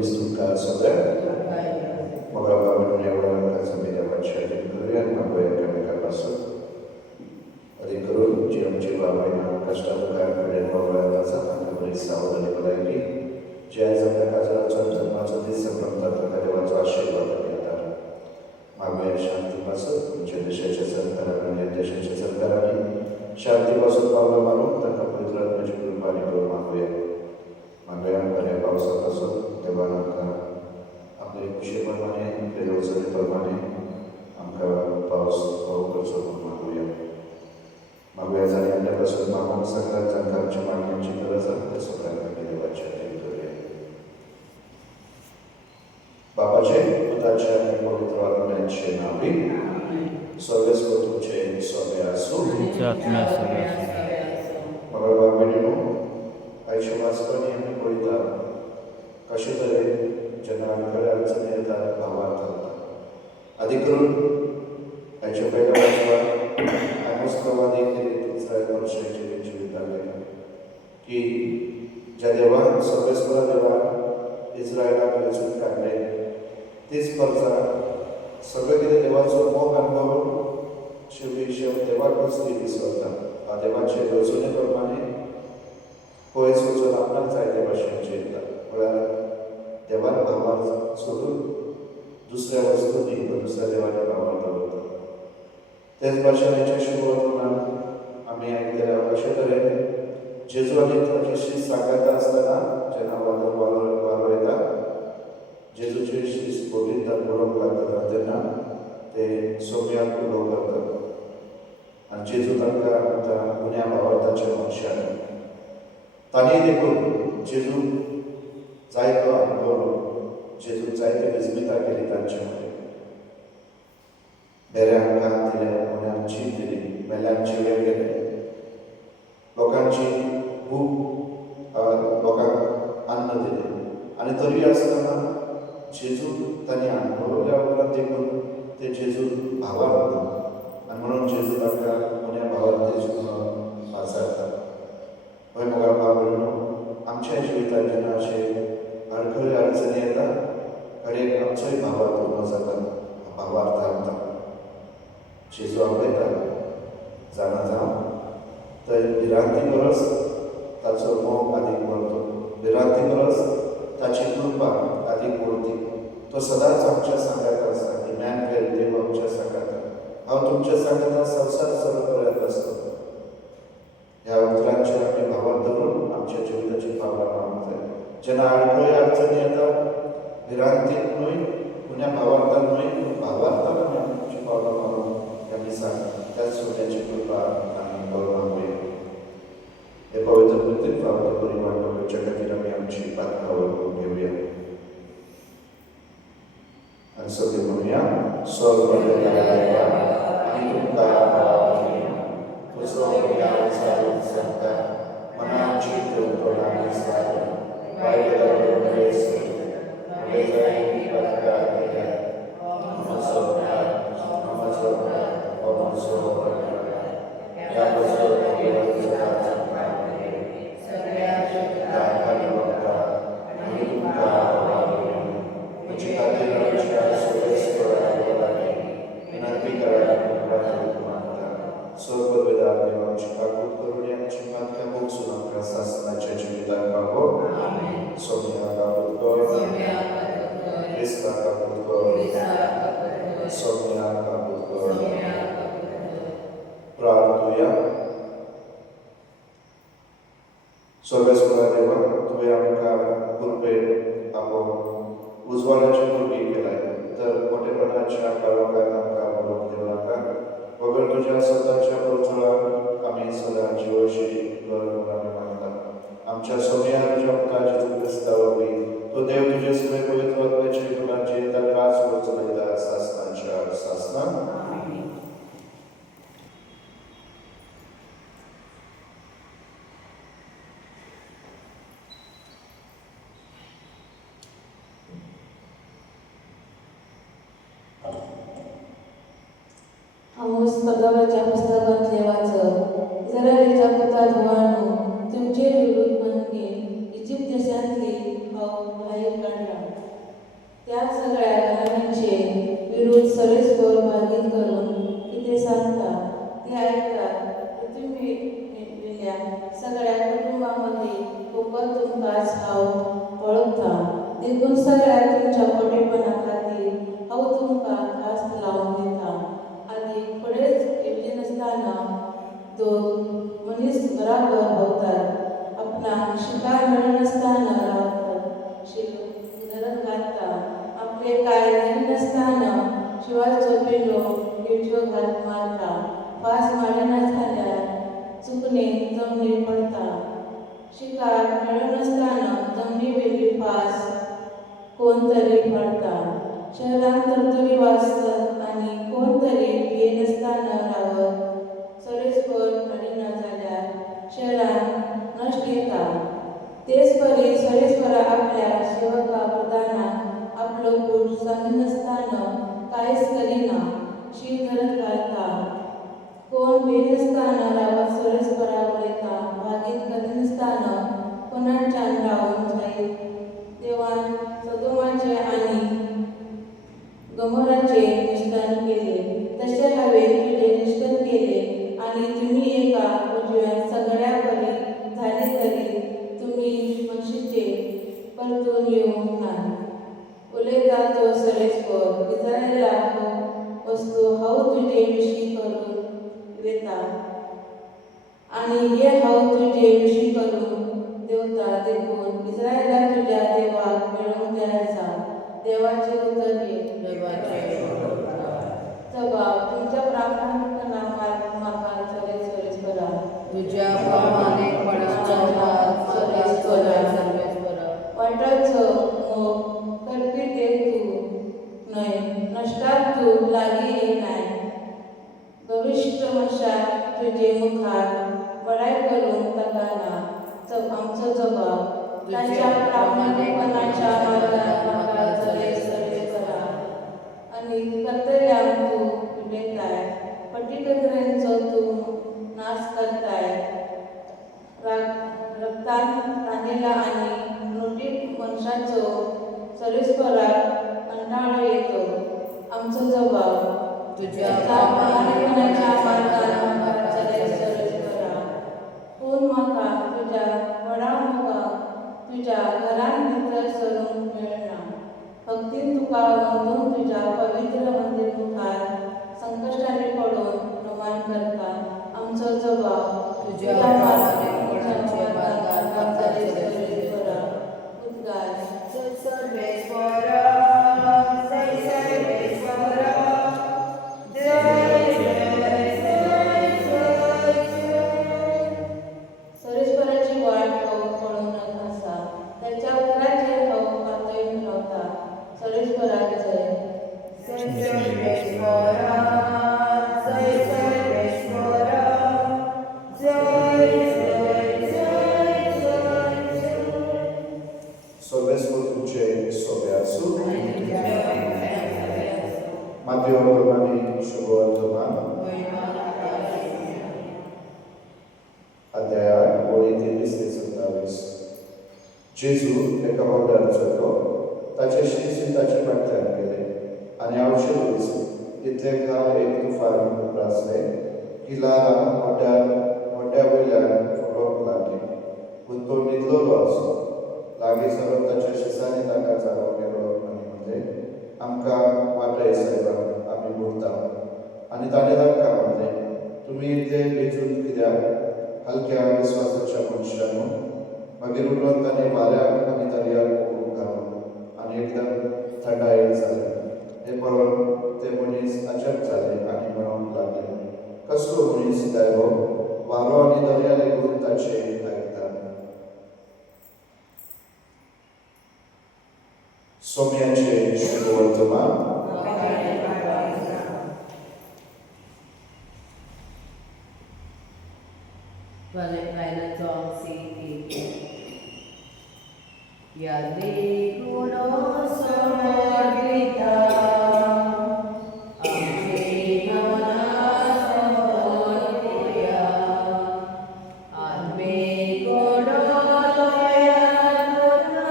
मनीस तुमकां सगळ्यांक मोगा म्हणून एवढा समी देवाची आधी करूया मागोया एकामेकापासून अधिक करून जी आमची बाबांना कष्टामुखार कडेन वगळत आसा तांकां बरी सावधानी भलायकी जे आयज आपल्या काजराचो जन्माचो दीस संभ्रमतात ताका देवाचो आशिर्वाद घेतात मागोया शांती पासून तुमच्या देशाच्या सरकारान ह्या देशाच्या सरकारांनी शांती पासून पावलां मारून तांकां पवित्र आत्म्याची कृपाणी करून मागोया बऱ्या पावसा पासून देवान आमकां आपले खुशे प्रमाणे आपले येवजणे प्रमाणे आमकां पावस पाव करचो म्हणून मागोया जाणी आपल्या पासून मागूंक सगळ्यांक जांकां आमच्या मागण्यांची गरज आसा ते सगळ्यांक देवाचे आदेश करूया बापाचे पुताचे आनी पवित्र आत्म्याचे नांवी स्वर्गस्थ तुमचे सोबे आसूं आत्म्या सगळे बाबा बाबेनो आयच्या वाचपांनी आमी पळयता कशे तरेन जेन्ना आमी खऱ्या अडचणी येता भावार्थ जाता आदी करून आयच्या पयल्या वाचपाक आमोस प्रवादीक इस्रायल वर्षाचे तेंची विधान की ज्या देवान सर्वेस्परा देवान इस्रायलाक वेचून काडले तीच परजा सगळें कितें देवाचो मोग अनुभव शेव देवाकूच ती दिसता हा देवाचे गरजेने प्रमाणे पयस वचून आपणाक जाय ते भाशेन जियेता म्हळ्यार देवान भावार सोडून दुसऱ्या वस्तूंनी दुसऱ्या देवाच्या भावार दवरता तेच भाशेन हेच्या शुभवर्तमानांत आमी आयकलेल्या अशे तरेन जेजू आनी ताची शीस सांगता आसतना जेन्ना वारो येता जेजूची शीस बोलींतल्यान बरोवंक लागता तेन्ना ते सोम्याक उलो करतात आनी जेजू तांकां म्हणटा उण्या भावार्थाच्या मनशान तांणी देखून जेजू जायतो अनुभवलो जेजू जायते विस्मिता केली तांचे मदें बेऱ्यांक कात दिलें उण्यांक जीव दिली मेल्यांक जिवे केले लोकांची भूक लोकांक अन्न दिलें आनी तरी आसतना जेजू तांणी अनुभवल्या उपरांत देखून ते जेजू भावार्थ ना आनी म्हणून जेजू तांकां उण्या भावार्थेची म्हणून आसारता हय मोगा भाव आमच्या जिवितांत जेन्ना अशे अडखळी अडचणी येता कडेक आमचोय भावार्थ उणो जाता भावार्थ हाडटा जेजू आपयता जाणा जावन थंय भिरांती परस ताचो मोग आदीक व्हरतो भिरांती परस ताची कृपा आदीक व्हरती तो सदांच आमच्या सांगात आसा इमॅन्युएल देव आमच्या सांगात हांव तुमच्या सांगात संवसार सर्वपर्यंत आसतो ह्या उतरांचेर आमी भावार्थ धरून आमच्या जिविताची पावलां मारूंक जाय जेन्ना अडखळी अडचणी येता भिरांतीक न्हय उण्या भावार्थान न्हय भावार्थान आमी आमची पावलां मारूंक ह्या दिसाक त्याच सोन्याची कृपा आमी करूंक मागूया हे पवित्र कृतीक फावो परिवार करच्या खातीर आमी आमची प्रार्थना वळखून घेवया आनी सगळीं म्हणुया स्वर्ग देवा आमी तुमकां तुजो प्यार चालून सांगता मनाची तोडां दिसता बायबल प्रेस स्वर्गस्वरा देवा तुवें आमकां कृपेन आपोवन उजवाडाची भुरगीं केलाय तर मोठेपणाच्या काळोखान आमकां बरोवंक दिवं नाका वगर तुज्या स्वताच्या परजुळाक आमी सदां जिवोशी कर म्हणून आमी मागता आमच्या सोम्यार तुज्या पुता जेजू क्रिस्ता वरवीं तो देव तुजे सगळे पवित्र आत्म्याचे गुणान जियेता राज चलयता सासणाच्या सासणां आमोस 15च्या पुस्तकांतले वाचप इस्रायेलीच्या पुता धुवानो तुमचे विरुद्ध म्हणगे इजिप्त देशांतली हांव भायर काडला त्या सगळ्या घराण्यांचे विरोध सरेसोर भागीत करून किती सांगता ते ऐकतात तर तुम्ही नेलेल्या सगळ्या कुटुंबामध्ये फुकट तुमकांच हांव वळखता देखून सगळ्या तुमच्या मोठेपणा खातीर हांव तुमकां खास लावून दिता. आदी फुडेंच येवचे नासतना दोग मनीस बराबर भोंवतात आपणाक शिकार मेळनासतना रावतात घरांत घालता आपले कांय जायनासतना शिवाचो पिलो गिळच्यो घात मारता फास मारिना जाल्यार चुकणे जमनीर पडता शिकार मेळनासतना जमनी वेली फास कोण तरी फाडता शहरांत तरतरी वाचतात आनी कोण तरी भियेनासतना रावत सरेसोर हाडिना जाल्यार शहरांत नश्ट येता. तेच परी सरेसोरा आपल्या सेवका प्रधानाक आपलो बूट सांगनासतना कांयच करिना शी धरत घालता कोण भियेनासतना रावत सरेसोरा उलयता भागीत करिनासतना कोणाच्यान रावूंक जायत. देवान सदोमाचे आनी गमोराचे निश्चय केले तशें हांवें तुजें निश्चय केले आनी तुमी एका उजव्यान सगळ्या बरी झाली तरी तुमी मनशेचे परतून येवंक ना. उलयता तो सरेसोर इस्रायेला वस्तू हांव तुजे विशीं करून वेता आनी हे हांव तुजे विशीं करून देवता देखून इस्रायेला तुज्या देवाक मेळूंक जाय आसा. देवाचे उतर हे जबाब तुमच्या प्रामाणिकपणाक म्हाका सरेस करा तुझ्या प्रामाणिकपणाचो सरेस करा वाटाचो मोग करपी ते तूं न्हय नश्टाक तूं लागीं येनाय गरिश्ठ मनशाक तुजे मुखार बडाय करूंक ताका ना. आमचो जबाब ताच्या प्रामाणिकपणाच्या मार्गान म्हाका सरेस करा आनी कर्तव्यांक तूं उलयताय पट्टीकरांचो तूं नाश करताय रक्तान रांदिला आनी लुटीत मनशाचो सरेसोराक कंटाळो येतो. आमचो जबाब तुझ्या प्रामाणिकपणाच्या मार्गान म्हाका सरेस करा पूण म्हाका तुज्या व्हडा मोगाक तुज्या घरान भितर सरूंक मेळना. भक्तीन तुका वंदून तुज्या पवित्र मंदीर मुखार संकश्टांनी पडून नमन करता. आमचो जबाब तुज्या प्रामाणिकपणाच्या मार्गान म्हाका सरेस करा. उद्गार सर्वेश्वरा जय सर्वेश्वरा जय जय जय जय. सरेसपराची वाट हांव पळोवनच आसा त्याच्या उतराचेर हांव पातळून रावता. सरेसपराक जय सर्वेश्वरा जय सर्वेश्वरा जय जय जय जय. Słowiectwo tucie Sowiacu. Mateo Romani Shuboatoma. Adea Bolity Listy Sundavis. Jezu, एका वडारचो ताचे शिष्य ताचे फाटल्यान गेले आनी आवशे दीस इतले काळ एक तुफान उप्रासले की ल्हान मोठ्या वयल्यान फुटोवंक लागली पूण तो न्हिदलोलो आसलो. लागीं सरून ताच्या शिसांनी ताका जागो केलो आनी म्हणलें आमकां वाटय सायबा आमी बुडटा. आनी ताणें तांकां म्हणलें तुमी इतले बेजून कित्याक हलक्या विस्वासाच्या मनशांनो. मागीर उठून ताणें वाऱ्याक आनी दर्याक उडोवंक घालो आनी एकदम थंडाय जाली. हें पळोवन ते मनीस अचंब जाले आनी म्हणूंक लागले कसलो मनीस काय हो वारो आनी दर्या लेगून ताचे आयकता. सोम्याचे शुभवर्तमान. Valentine song singing. Yadi kuno samagita, amri namana samagita, amri kuno loya kunna,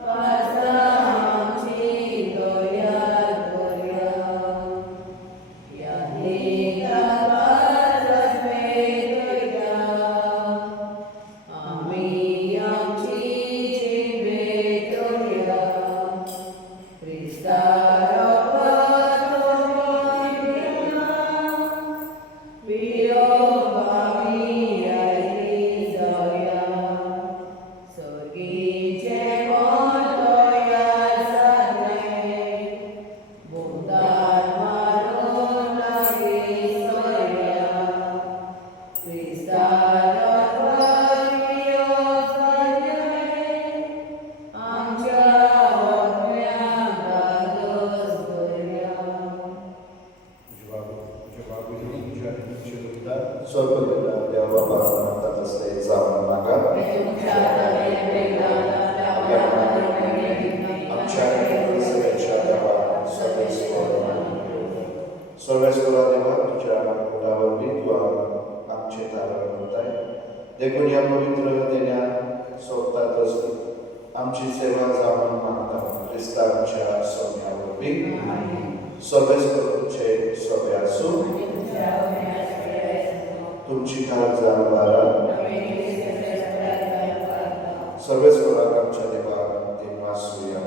pasam असो आमची सेवा जावून मागता क्रिस्तांच्या सोम्यावरवी सोबेचे सोबे आसूं तुमची काळजां बारा सर्वेस्वराक आमच्या देवाक देवासूया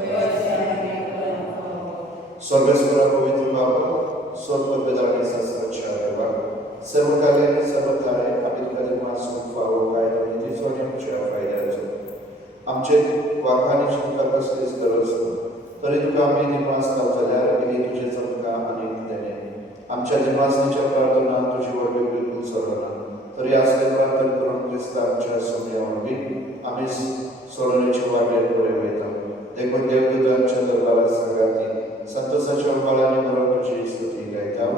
सर्वेस्वरा पवित्र बाबा स्वर्गवेदाने शास्त्राच्या देवा सर्व कार्याने सर्व कार्य आम्ही मासूक फावो कायदा नीती सोन्याच्या फायद्याचो आमचे वाखाणीची तुका कसलीच गरज ना तरी तुका आम्ही निवास घालतल्यार आमी तुजे जमका आनी देणे आमच्या निवासाच्या प्रार्थना तुजी वडवी बिलकुल सरना तरी असले प्रार्थना करून क्रिस्तांच्या सोम्यावरवी आम्ही सोडण्याचे वाटे पुढे वयता देखून देवदूतांच्या दरबारात सगळ्यांनी संतोषाच्या उपाळाने बरोबर तुझी स्तुती गायता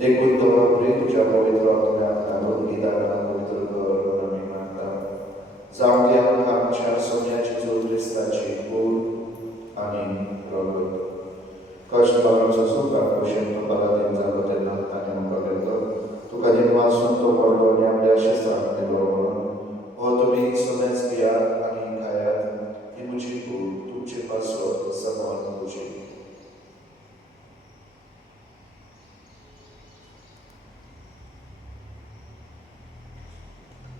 देखून तो तुझ्या पवित्र आत्म्यात घालून गिदाना पवित्र कर आम्ही मागता जाऊन द्या आमच्या सोन्याची जो क्रिस्ताची कूड आणि प्रगत कष्ट आमचा सुखा पोषण तुकाला दिन जालो तेन्ना ताणें म्हाका केलो तुका निवासून तो पडलो आनी आपल्या शिस्तान दिलो म्हणून हो तुमी सोनेच घेयात आनी खायात ही म्हजी कूड तुमची पासवत समान तुजी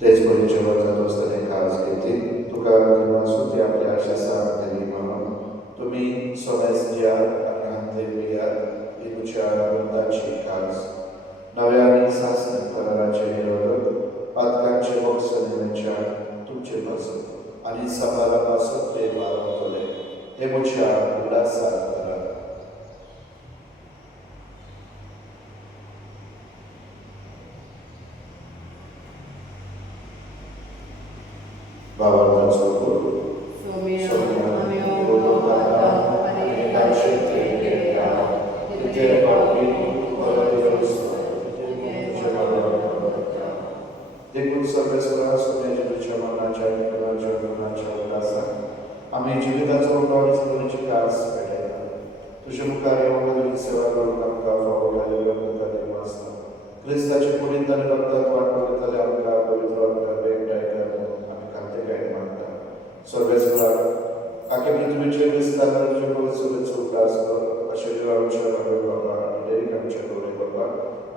तेच पयलीं जेवण जाता आसतना खास घेतली तुका निवासून ती आपल्या आशासाक दिली म्हणून तुमी सोनेच घेयात आनी हातले पियात ही तुमच्या वृत्ताची खास नव्या आनी सासण कलराचे निरोधक पातकांचे बॉक्स निमेच्या तुमचे पासत आनी सकाळा पासत ते मारतले हे म्हज्या उल्हासाक करा भावार्थाचो कूड देखून सर्वेस्वरा सोन्याच्या तुझ्या मनाच्या विकलाच्या गुणाच्या उल्हासाक आम्ही जिविताचो उठावणी सोडूची कास पेटयता तुझे मुखार येवंक तुजी सेवा करूंक आमकां फावो केल्लो तुका दिवसना क्रिस्ताचे कुडींत आनी रगतांत वांटो घेतले आमकां पवित्र आमकां भेटाय कर आमी खाते काय मागता सर्वेस्वरा आखे पृथ्वीचे क्रिस्तान तुजे पवित्र उल्हास कर अशे आमच्या बाबा आनी देवीक आमच्या गौरी बाबा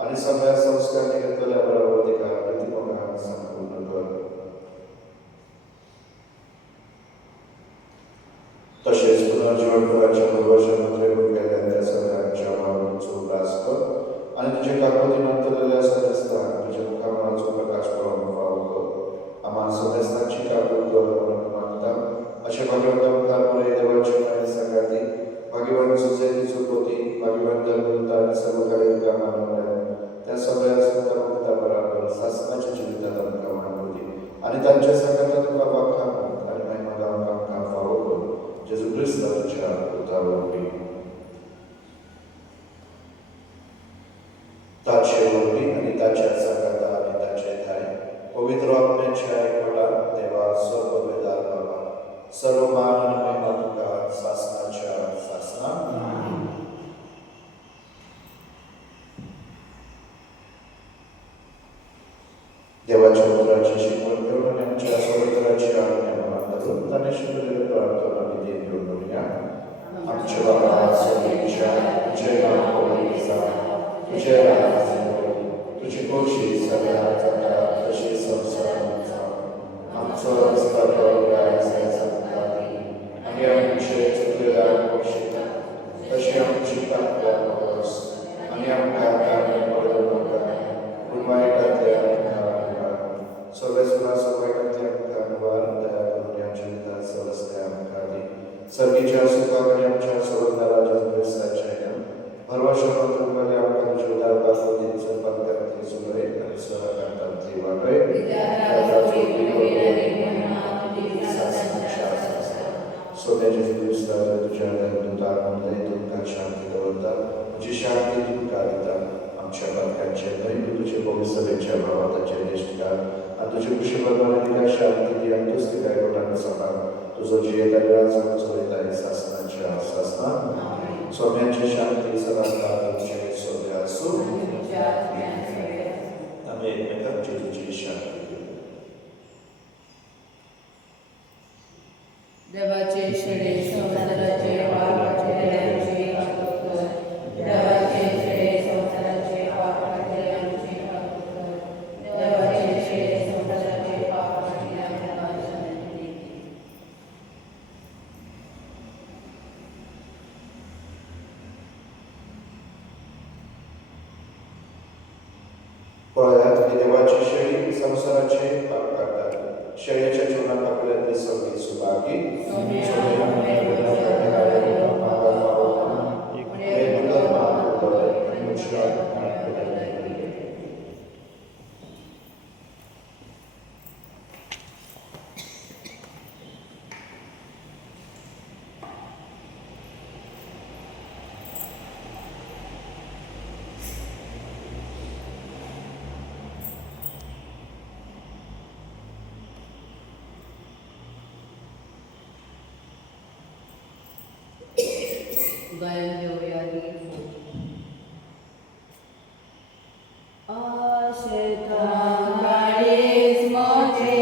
आनी सगळ्या संस्कार घेतल्या बरोबर तिका प्रतिमोगान संपूर्ण कर तशेंच पुनर्जीवन कराच्या पूर्वजन्मांतले गेल्या त्या सगळ्यांच्या भावनांचो उल्हास कर आनी तुजे काकोती नंतरलेल्या सदस्तांक तुजे मुखामळाचो प्रकाश पळोवंक फावो कर आम्हा सदस्तांची काकूळ कर म्हणून मागता अशें भगवंत आमकां पुराय देवाचे माये सांगाती भाग्यवान सुसेतीचो पोती भाग्यवान धर्मवंत आनी सर्व कडेन कामांतल्या त्या सगळ्या संतां मुक्ता बराबर सासणाच्या जिवितांत आमकां वांगडी आनी तांच्या संगतांत तुका वाखाण आनी महिमा गावंक आमकां फावो कर जेजू क्रिस्त तुज्या पुतावरवी ताचे वरवीं आनी ताच्या संगता आनी ताचे थाय पवित्र आत्म्याच्या एकवटान देवा सर्व वेदार बाबा सर्व मान आनी महिमा तुका सासणाच्या सासणाक देवाच्या उतराची शिकवण घेऊन आणि आमच्या समुद्राची आज्ञा धरून ताने शिकवलेल्या प्रार्थना विधी घेऊन म्हणूया आमच्या बाबा सगळीच्या तुझे नाव पवित्र जा तुझे राज्य येवो तुझी खोशी सगळ्या जगात तशी संवसारांत जावं आमचो रस्तो पळोवपाक जाय सांगताली आनी आमचे चुकलेल्या बक्षिता तशी आमची पातळ्या पळस आनी आमकां कामी पडोवं नाका पूण वायटांतल्या सर्वेस्वरा सर्वांकांतल्या आमकां निवार दया करून आमच्या जिवितांत सवस्ते आमकां दी सर्गीच्या सुखाक आनी आमच्या सवंदाराच्या क्रिस्ताच्या भरवशावर तुमकां आमकां तुजे उदार पासून सर्वांकांतली सुरय आनी सर्वांकांतली वाडय सोन्याच्या क्रिस्ताच्या तुज्या देवदूतांक तुमकां शांती दवरता तुझी शांती तुका दिता आमच्या पातकांचे न्हय तूं तुजे पवित्रतेच्या भावाताचेर दिश्ट घाल आनी तुजे कुशी बरोबर तिका शांती दी आनी तूच तिका एकवटान सांबाळ तुजो जियेता वेळार चलयता सासनाच्या सासनान सोम्याची शांती सदांच तुमचे सोबे आसूं आमी एकमेकांची तुजी शांती देवाचे शेडे संसाराचे पापाचे आमचे कर देवाचे शेडे संसाराचे पापाचे आमचे कर देवाचे शेडे संसाराचे पापाचे आमचे पळयात की देवाची शेळी संसाराचे पाप काढतात शेळयेच्या जीवनात आपल्या ती सगळी सुभागी गायन घेऊया आशेतांगाडीस मोठे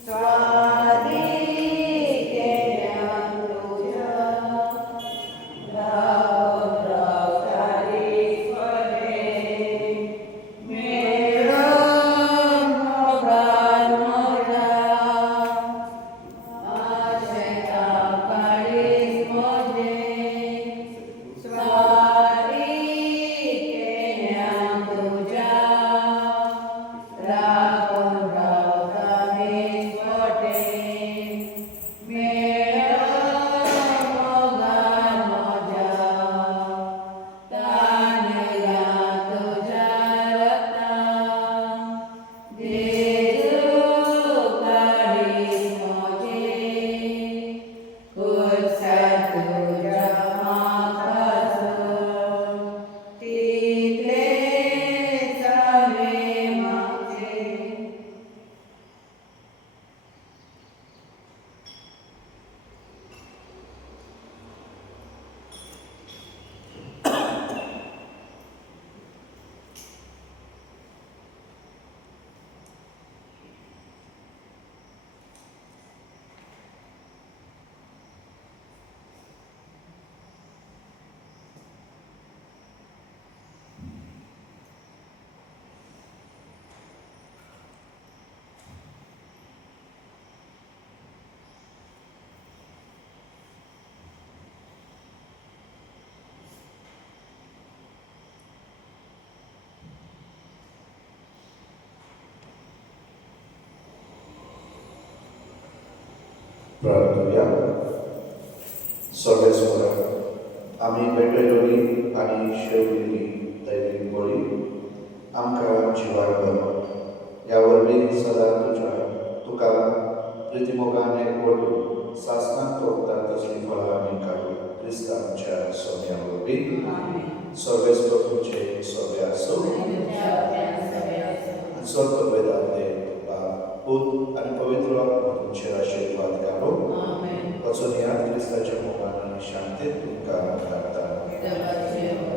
स्वादी केल्या तुझ्या रावतारीस पडे मेळून मोगान मोठा आशेतांगाडीस मोठे स्वादी केल्या तुझ्या रावण रावतारीस पडे मेळून मोगान मोठा तांदला तुझ्या रक्तान देजू काडीस मोठे खुर्सा तुझ्या माथाचो तितले चावे मागचे प्रार्थूया सगळेच आमी पेटयलोली आनी शेवलेली दैवीक बळी आमकां जिवाक बरो ह्या वरवीं सदां तुका प्रितीमोगान एकवटून सासणाक तोपता तसली फळां आमी काडूं क्रिस्तांच्या सोम्या वरवीं सगळेच प्रभूचे सोबे आसूं स्वर्ग वेदांते पूत आनी पवित्र आत्मा तुमचेर आशिर्वाद घालो वचून ह्या क्रिस्ताच्या मोगान आनी शांतीत तुमकां धाडटा